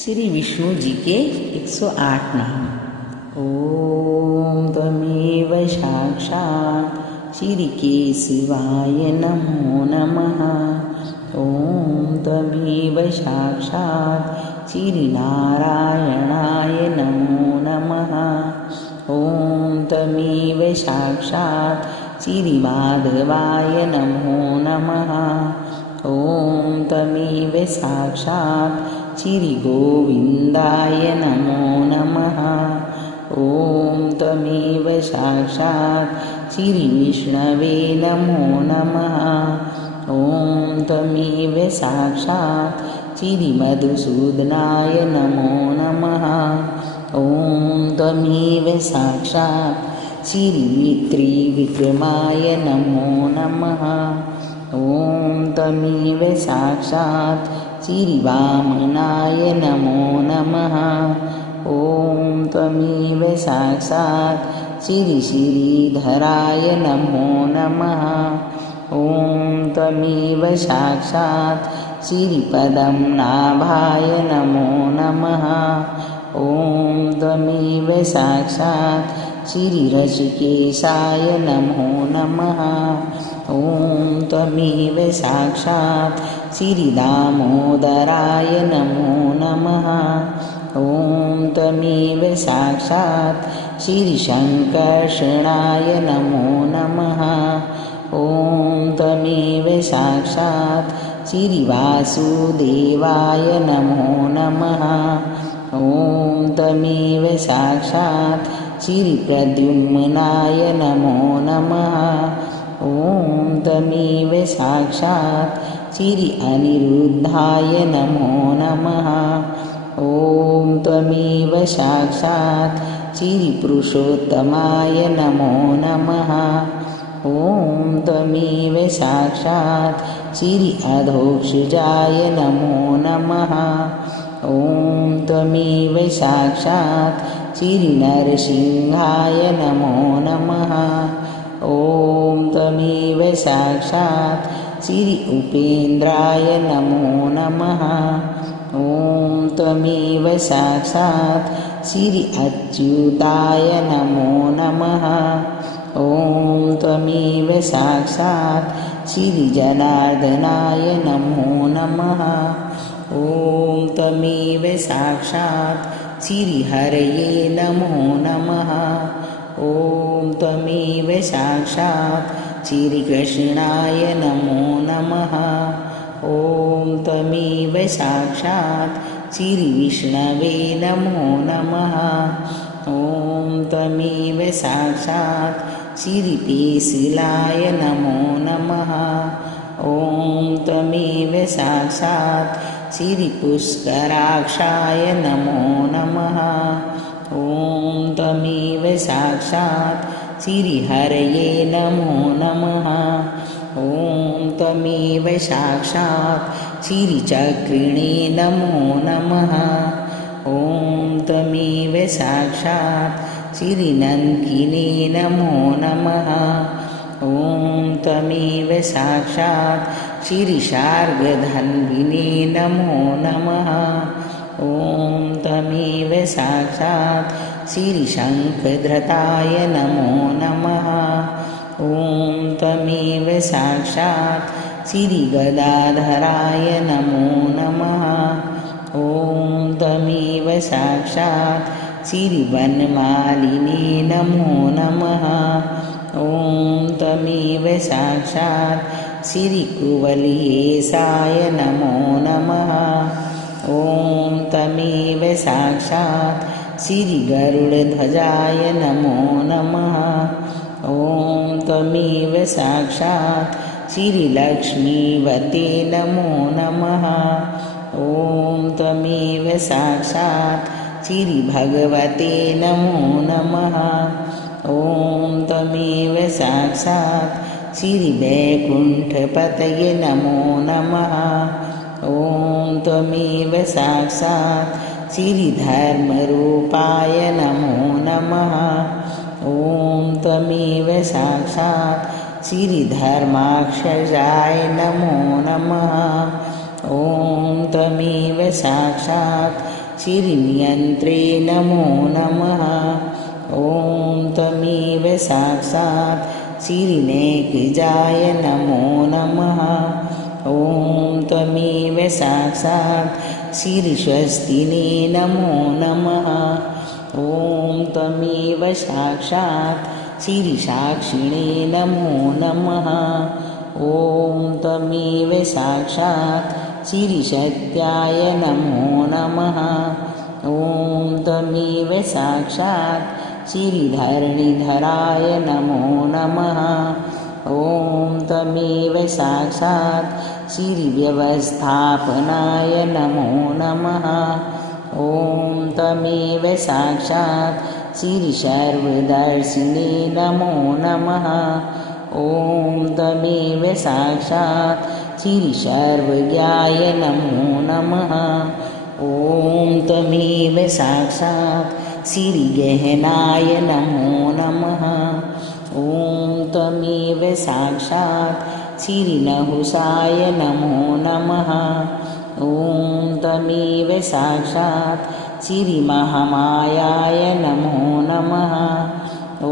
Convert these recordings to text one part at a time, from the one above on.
श्री विष्णु जी के 108 नाम। ओम त्वमेव साक्षात् श्री केशवाय नमो नमः। ओम त्वमेव साक्षात् श्री नारायणाय नमो नमः। ओम त्वमेव साक्षात् श्री माधवाय नमो नमः। ओम त्वमेव साक्षात् श्री गोविंदाय नमो नमः। ओम त्वमेव साक्षात् श्री विष्णवे नमो नमः। ओम त्वमेव साक्षात् श्री मधुसूदनाय नमो नमः। ओम त्वमेव साक्षात् श्री त्रिविक्रमाय नमो नमः। ओम त्वमेव साक्षात् श्री वामनाय नमो नमः। ओम त्वमेव साक्षात् श्री श्रीधराय नमो नमः। ओम त्वमेव साक्षात् श्री पद्मनाभाय नमो नमः। ओम त्वमेव साक्षात् श्री ऋषिकेशाय नमो नमः। ओम त्वमेव साक्षात् श्री दामोदराय नमो नमः। ओम त्वमेव साक्षात् श्री शङ्कर्षणाय नमो नमः। ओम त्वमेव साक्षात् श्री वासुदेवाय नमो नमः। ओम त्वमेव साक्षात् श्री प्रद्युम्नाय नमो नमः। ओम त्वमेव साक्षात् श्री अनिरुद्धाय नमो नमः। ओम त्वमेव साक्षात् श्री पुरुषोत्तमाय नमो नमः। ओम त्वमेव साक्षात् श्री अधोक्षजाय नमो नमः। ओम त्वमेव साक्षात् श्री नरसिंहाय नमो नमः। ओम त्वमेव साक्षात् श्री उपेन्द्राय नमो नमः। ओम त्वमेव साक्षात् श्री अच्युताय नमो नमः। ओम त्वमेव साक्षात् श्री जनार्दनाय नमो नमः। ओम त्वमेव साक्षात् श्री हरये नमो नमः। ओम त्वमेव साक्षात् श्री कृष्णाय नमो नमः। ओम त्वमेव साक्षात् श्री विष्णवे नमो नमः। ओम त्वमेव साक्षात् श्री पेशिलाय नमो नमः। ओम त्वमेव साक्षात् श्री पुष्कराक्षाय नमो नमः। ओम त्वमेव साक्षात् श्री हरये नमो नमः। ओम त्वमेव साक्षात् श्री चक्रिणे नमो नमः। ओम त्वमेव साक्षात् श्री नन्दिने नमो नमः। ओम त्वमेव साक्षात् श्री शार्ङ्गधन्विने नमो नमः। ओम त्वमेव साक्षात् श्री शङ्खधृताय नमो नमः। ओम त्वमेव साक्षात् श्री गदाधराय नमो नमः। ओम त्वमेव साक्षात् श्री वनमालिने नमो नमः। ओम त्वमेव साक्षात् श्री कुवलयेशाय नमो नमः। ओम त्वमेव साक्षात् श्री गरुडध्वजाय नमो नमः। ओम त्वमेव साक्षात् श्री लक्ष्मीवते नमो नमः। ओम त्वमेव साक्षात् श्री भगवते नमो नमः। ओम त्वमेव साक्षात् श्री वैकुण्ठपतये नमो नमः। ओम त्वमेव साक्षात् श्री धर्मरूपाय नमो नमः। ओम त्वमेव साक्षात् श्री धर्माक्षजाय नमो नमः। ॐ त्वमेव साक्षात् श्रीनियन्त्रे नमो नमः। ॐ त्वमेव साक्षात् श्रीनेकजाय नमो नमः। ॐ त्वमेव साक्षात् श्रीस्वस्तिने नमो नमः। ॐ त्वमेव साक्षात् श्रीसाक्षिणे नमो नमः। ॐ त्वमेव साक्षात् श्रीसत्याय नमो नमः। ॐ त्वमेव साक्षात् श्रीधरणिधराय नमो नमः। ॐ त्वमेव साक्षात् श्रीव्यवस्थापनाय नमो नमः। ॐ त्वमेव साक्षात् श्रीसर्वदर्शिने नमो नमः। ॐ त्वमेव साक्षात् श्रीसर्वज्ञाय नमो नमः। ॐ त्वमेव साक्षात् श्रीगहनाय नमो नमः। ॐ त्वमेव साक्षात् श्रीनहुषाय नमो नमः। ॐ त्वमेव साक्षात् श्रीमहामायाय नमो नमः। ॐ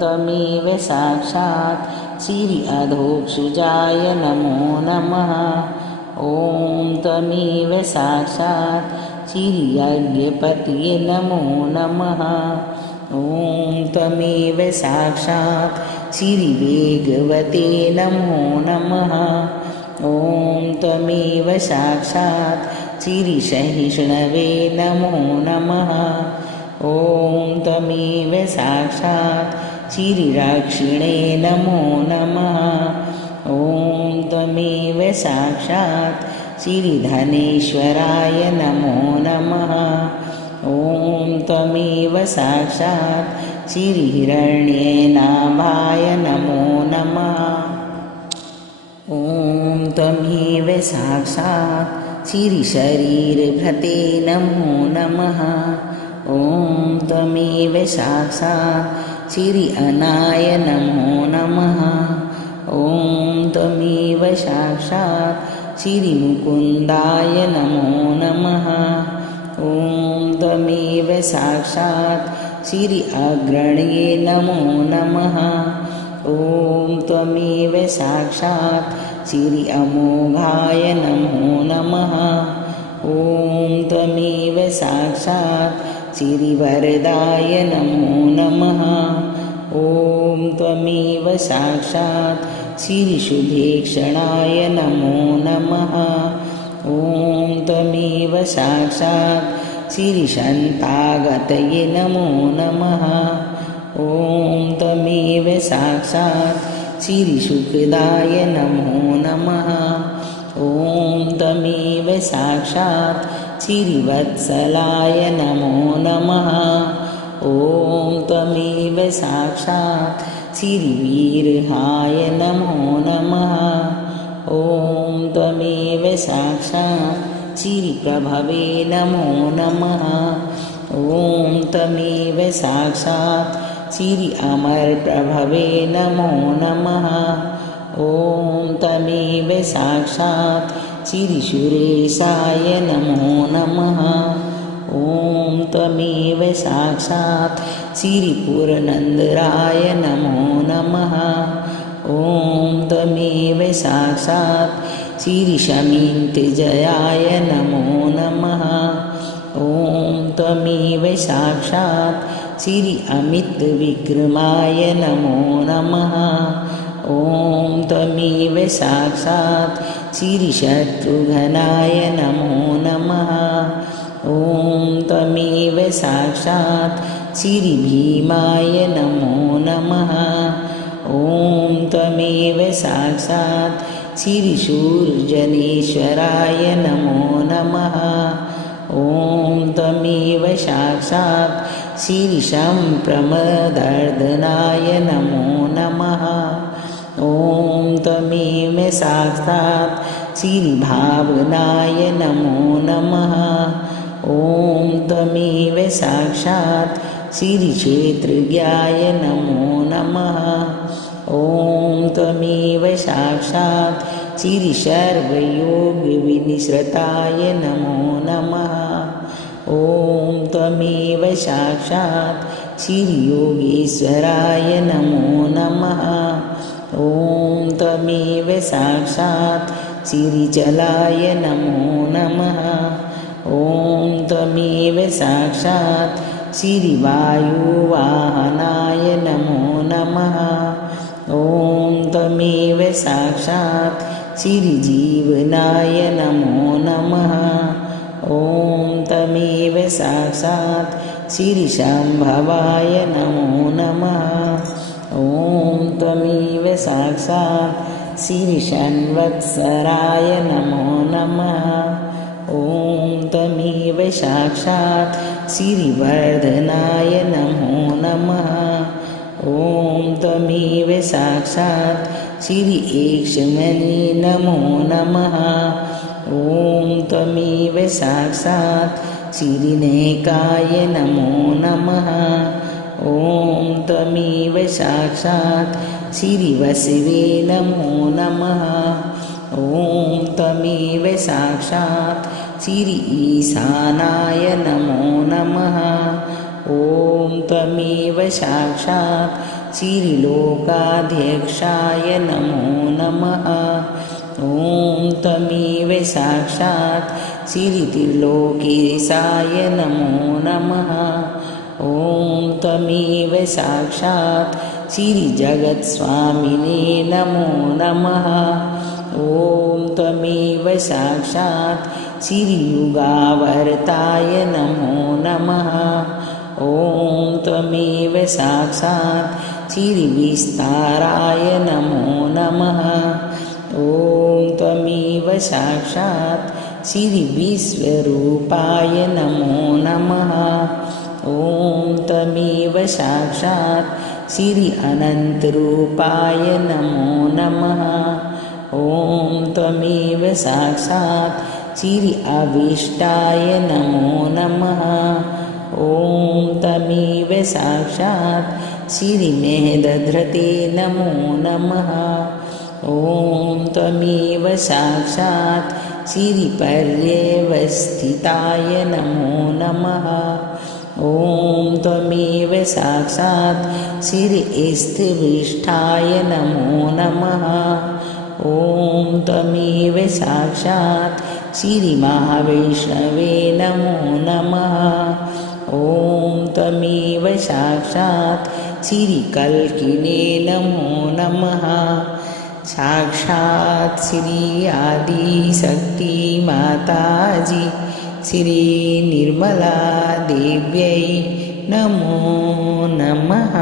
त्वमेव साक्षात् श्री अधोक्षुजाय नमो नमः। ॐ त्वमेव साक्षात् श्रीयज्ञपतये नमो नमः। ॐ त्वमेव साक्षात् श्रीवेगवते नमो नमः। ॐ त्वमेव साक्षात् श्रीसहिष्णवे नमो नमः। ॐ त्वमेव साक्षात् श्रीरक्षिणे नमो नमः। ॐ त्वमेव साक्षात् श्रीधनेश्वराय नमो नमः। ॐ त्वमेव साक्षात् श्रीहिरण्यनाभाय नमो नमः। ॐ त्वमेव साक्षात् श्रीशरीरभृते नमो नमः। ॐ त्वमेव साक्षात् श्री अनाय नमो नमः। ॐ त्वमेव साक्षात् श्रीमुकुन्दाय नमो नमः। ॐ त्वमेव साक्षात् श्री अग्रण्ये नमो नमः। ॐ त्वमेव साक्षात् श्री अमोघाय नमो नमः। ॐ त्वमेव साक्षात् श्रीवरदाय नमो नमः। ॐ त्वमेव साक्षात् श्रीशुभेक्षणाय नमो नमः। ॐ त्वमेव साक्षात् श्रीशान्तागतये नमो नमः। ॐ त्वमेव साक्षात् श्रीसुखदाय नमो नमः। ॐ त्वमेव साक्षात् श्रीवत्सलाय नमो नमः। ॐ त्वमेव साक्षात् श्रीवीरहाय नमो नमः। ॐ त्वमेव साक्षात् श्रीप्रभवे नमो नमः। ॐ त्वमेव साक्षात् श्री अमरप्रभवे नमो नमः। ॐ त्वमेव साक्षात् श्रीसुरेशाय नमो नमः। ॐ त्वमेव साक्षात् श्रीपुरनन्दराय नमो नमः। ॐ त्वमेव साक्षात् श्रीशमिन्तजयाय नमो नमः। ॐ त्वमेव साक्षात् श्री अमितविक्रमाय नमो नमः। ॐ त्वमेव साक्षात् श्रीशत्रुघ्नाय नमो नमः। ॐ त्वमेव साक्षात् श्रीभीमाय नमो नमः। ॐ त्वमेव साक्षात् श्रीशूर्जनेश्वराय नमो नमः। ॐ त्वमेव साक्षात् श्रीशम्प्रमदर्दनाय नमो नमः। ॐ त्वमेव साक्षात् श्रीभावनाय नमो नमः। ॐ त्वमेव साक्षात् श्रीक्षेत्रज्ञाय नमो नमः। ॐ त्वमेव साक्षात् श्रीसर्वयोगविनिश्रताय नमो नमः। ॐ त्वमेव साक्षात् श्रीयोगीश्वराय नमो नमः। ॐ त्वमेव साक्षात् श्रीचलाय नमो नमः। ॐ त्वमेव साक्षात् श्रीवायुवाहनाय नमो नमः। ॐ त्वमेव साक्षात् श्रीजीवनाय नमो नमः। ॐ त्वमेव साक्षात् श्रीशम्भवाय नमो नमः। ॐ त्वमेव साक्षात् श्रीषण्वत्सराय नमो नमः। ॐ त्वमेव साक्षात् श्रीवर्धनाय नमो नमः। ॐ त्वमेव साक्षात् श्रीएक्ष्मणे नमो नमः। ॐ त्वमेव साक्षात् श्रीनेकाय नमो नमः। ॐ त्वमेव साक्षात् श्रीवसवे नमो नमः। ॐ त्वमेव साक्षात् श्री ईशानाय नमो नमः। ॐ त्वमेव साक्षात् श्रीलोकाध्यक्षाय नमो नमः। ॐ त्वमेव साक्षात् श्रीत्रिलोकेशाय नमो नमः। ॐ त्वमेव साक्षात् श्रीजगत्स्वामिने नमो नमः। ॐ त्वमेव साक्षात् श्रीयुगावर्ताय नमो नमः। ॐ त्वमेव साक्षात् श्रीविस्ताराय नमो नमः। ॐ त्वमेव साक्षात् श्रीविश्वरूपाय नमो नमः। ॐ त्वमेव साक्षात् श्री अनन्तरूपाय नमो नमः। ॐ त्वमेव साक्षात् श्री अभीष्टाय नमो नमः। ॐ त्वमेव साक्षात् श्रीमेधधृते नमो नमः। ॐ त्वमेव साक्षात् श्रीपर्यवस्थिताय नमो नमः। ॐ त्वमेव साक्षात् श्रीस्थिविष्ठाय नमो नमः। ॐ त्वमेव साक्षात् श्रीमहाविष्णवे नमो नमः। ॐ त्वमेव साक्षात् श्रीकल्किने नमो नमः। साक्षात् श्री आदिशक्ति माताजी श्री निर्मला देव्यै नमो नमः।